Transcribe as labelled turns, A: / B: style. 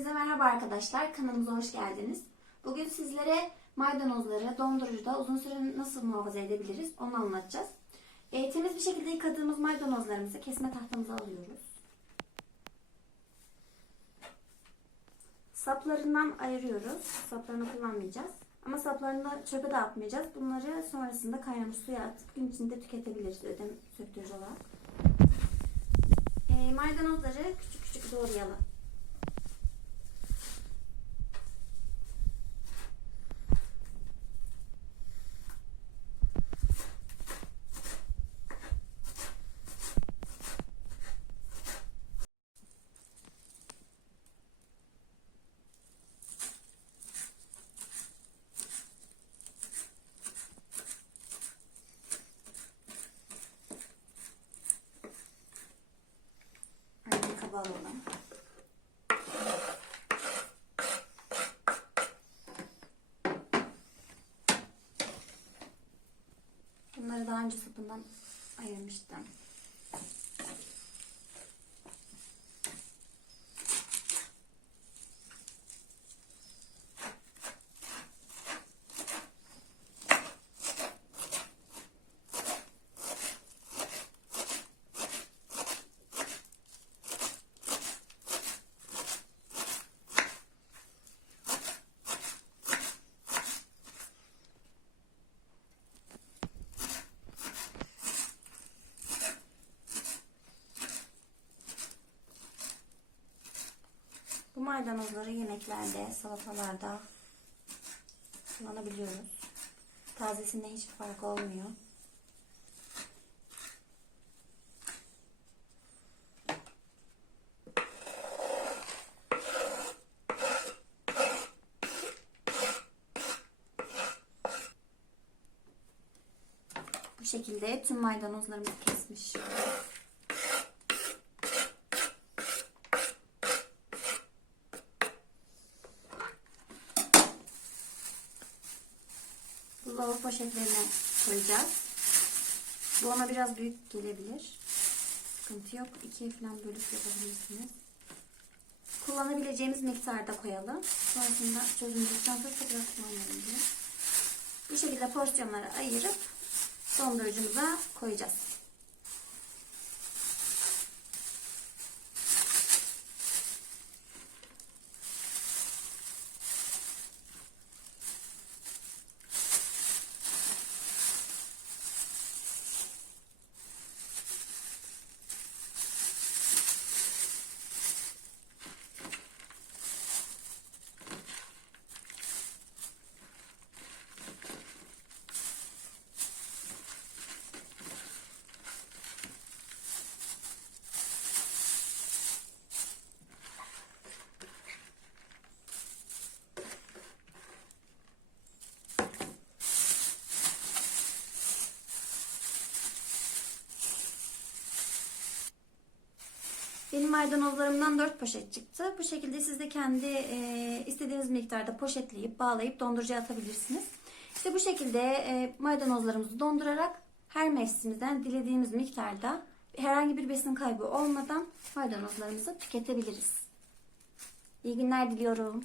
A: Hepinize merhaba arkadaşlar. Kanalımıza hoş geldiniz. Bugün sizlere maydanozları dondurucuda uzun süre nasıl muhafaza edebiliriz onu anlatacağız. E, temiz bir şekilde yıkadığımız maydanozlarımızı kesme tahtamıza alıyoruz. Saplarından ayırıyoruz. Saplarını kullanmayacağız. Ama saplarını çöpe de atmayacağız. Bunları sonrasında kaynamış suya atıp gün içinde tüketebiliriz ödem söktürücü olarak. E, maydanozları küçük küçük doğrayalım. Alalım. Bunları daha önce sapından ayırmıştım. Maydanozları yemeklerde, salatalarda kullanabiliyoruz. Tazesinde hiçbir fark olmuyor. Bu şekilde tüm maydanozlarımızı kesmiş. Buzdolabı poşetlerine koyacağız. Bu ona biraz büyük gelebilir. Sıkıntı yok. İkiye falan bölüp yapabilirsiniz. Kullanabileceğimiz miktarda koyalım. Sonrasında çözündükten sonra tekrar kullanalım diye. Bu şekilde porsiyonlara ayırıp dondurucumuza koyacağız. Benim maydanozlarımdan 4 poşet çıktı. Bu şekilde siz de kendi e, istediğiniz miktarda poşetleyip bağlayıp dondurucuya atabilirsiniz. İşte bu şekilde e, maydanozlarımızı dondurarak her mevsimden dilediğimiz miktarda herhangi bir besin kaybı olmadan maydanozlarımızı tüketebiliriz. İyi günler diliyorum.